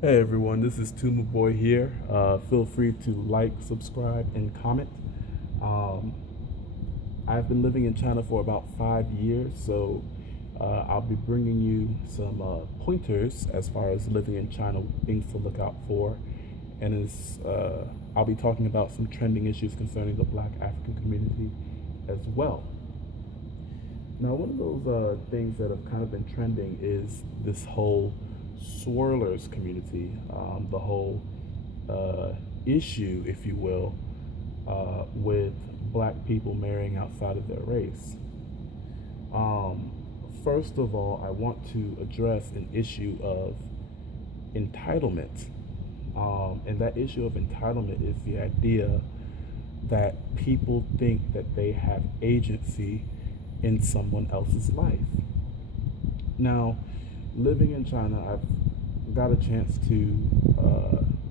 Hey everyone, this is Tuma Boy here. Feel free to like, subscribe, and comment. Um, I've been living in China for about 5 years, so I'll be bringing you some pointers as far as living in China, things to look out for, and I'll be talking about some trending issues concerning the Black African community as well. Now, one of those things that have kind of been trending is this whole swirlers community, the whole uh, issue, if you will, with black people marrying outside of their race. Um, First of all, I want to address an issue of entitlement. And that issue of entitlement is the idea that people think that they have agency in someone else's life. Now, living in China, I've got a chance to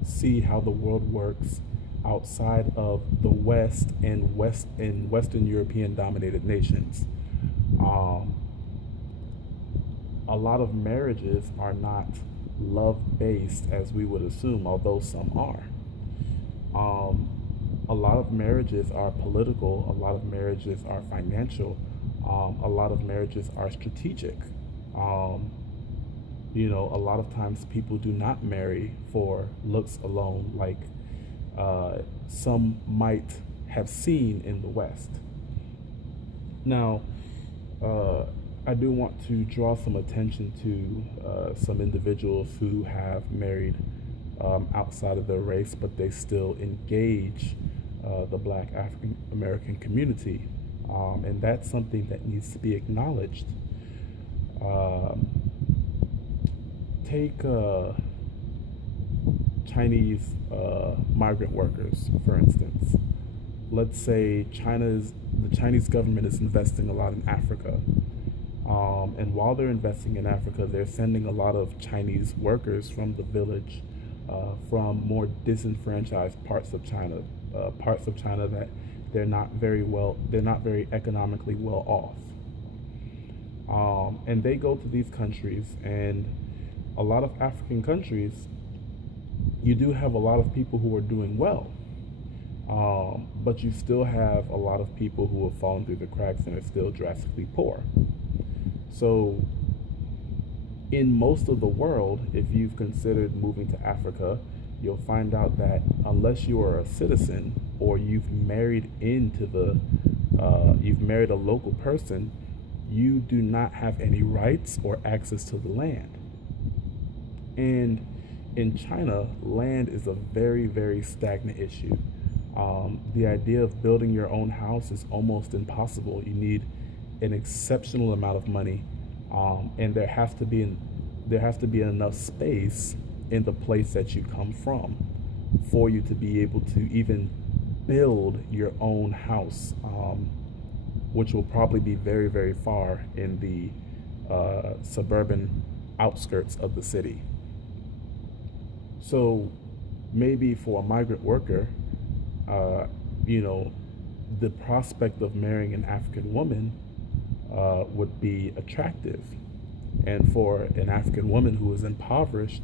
see how the world works outside of the West and Western European dominated nations. Um, a lot of marriages are not love based as we would assume, although some are. Um, a lot of marriages are political, a lot of marriages are financial, a lot of marriages are strategic. Um, a lot of times people do not marry for looks alone, like some might have seen in the West. Now, uh, I do want to draw some attention to some individuals who have married outside of their race, but they still engage the Black African American community. And that's something that needs to be acknowledged. Um, take Chinese migrant workers, for instance. Let's say the Chinese government is investing a lot in Africa. And while they're investing in Africa, they're sending a lot of Chinese workers from the village, from more disenfranchised parts of China that they're not very economically well off. And they go to these countries, and a lot of African countries, you do have a lot of people who are doing well, but you still have a lot of people who have fallen through the cracks and are still drastically poor. So, in most of the world, if you've considered moving to Africa, you'll find out that unless you are a citizen or you've married a local person, you do not have any rights or access to the land. And in China, land is a very, very stagnant issue. The idea of building your own house is almost impossible. You need an exceptional amount of money, and there has to be enough space in the place that you come from for you to be able to even build your own house, which will probably be very, very far in the suburban outskirts of the city. So maybe for a migrant worker, uh, you know, the prospect of marrying an African woman would be attractive. And for an African woman who is impoverished,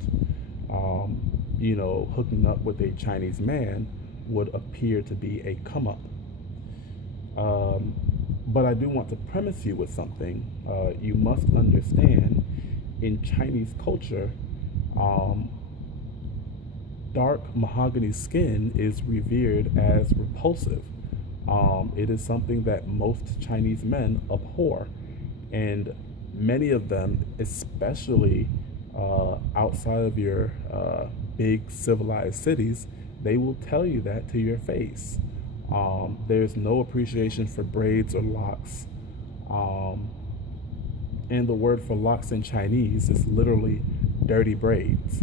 hooking up with a Chinese man would appear to be a come up. Um, but I do want to premise you with something. You must understand in Chinese culture, um, dark mahogany skin is revered as repulsive. It is something that most Chinese men abhor, and many of them, especially outside of your big civilized cities, they will tell you that to your face. There's no appreciation for braids or locks. Um, and the word for locks in Chinese is literally dirty braids.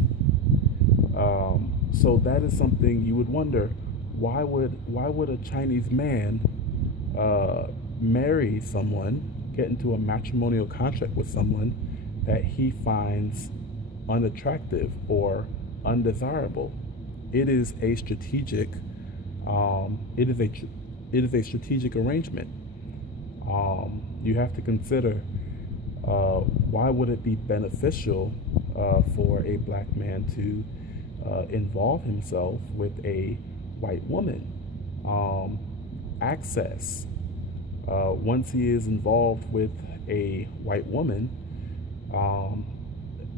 So that is something you would wonder, why would a Chinese man marry someone, get into a matrimonial contract with someone that he finds unattractive or undesirable? It is a strategic it is a strategic arrangement. You have to consider, why would it be beneficial for a black man to involve himself with a white woman. Um, Access. Once he is involved with a white woman, um,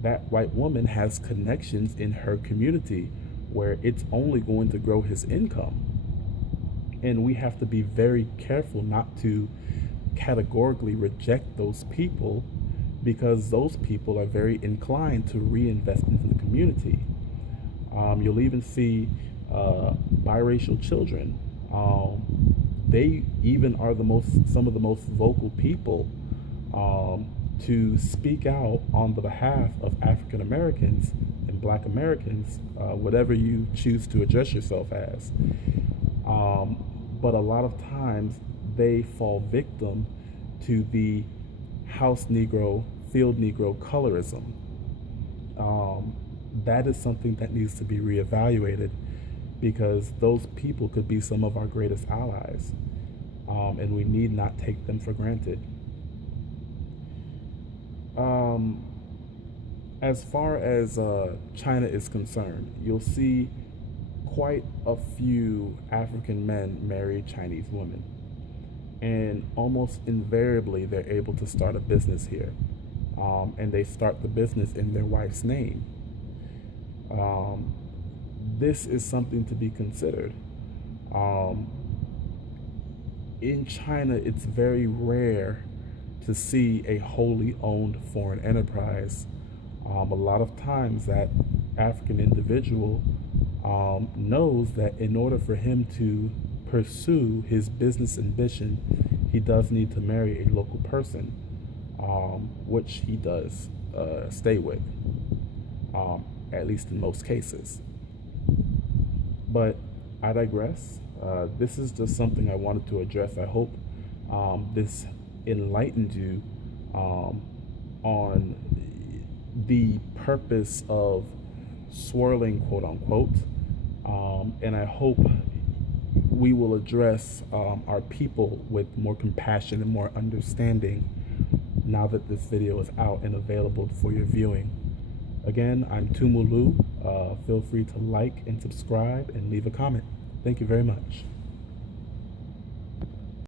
that white woman has connections in her community where it's only going to grow his income. And we have to be very careful not to categorically reject those people because those people are very inclined to reinvest into the community. You'll even see biracial children. They even are some of the most vocal people to speak out on the behalf of African Americans and Black Americans, whatever you choose to address yourself as. But a lot of times they fall victim to the house Negro, field Negro colorism. That is something that needs to be reevaluated because those people could be some of our greatest allies, and we need not take them for granted. Um, as far as China is concerned, you'll see quite a few African men marry Chinese women, and almost invariably they're able to start a business here, and they start the business in their wife's name. Um, this is something to be considered. Um, in China, it's very rare to see a wholly owned foreign enterprise. A lot of times, that African individual knows that in order for him to pursue his business ambition, he does need to marry a local person, which he does stay with, at least in most cases. But I digress. This is just something I wanted to address. I hope this enlightened you on the purpose of swirling, quote unquote. And I hope we will address our people with more compassion and more understanding now that this video is out and available for your viewing. Again, I'm Tumulu. Feel free to like and subscribe and leave a comment. Thank you very much.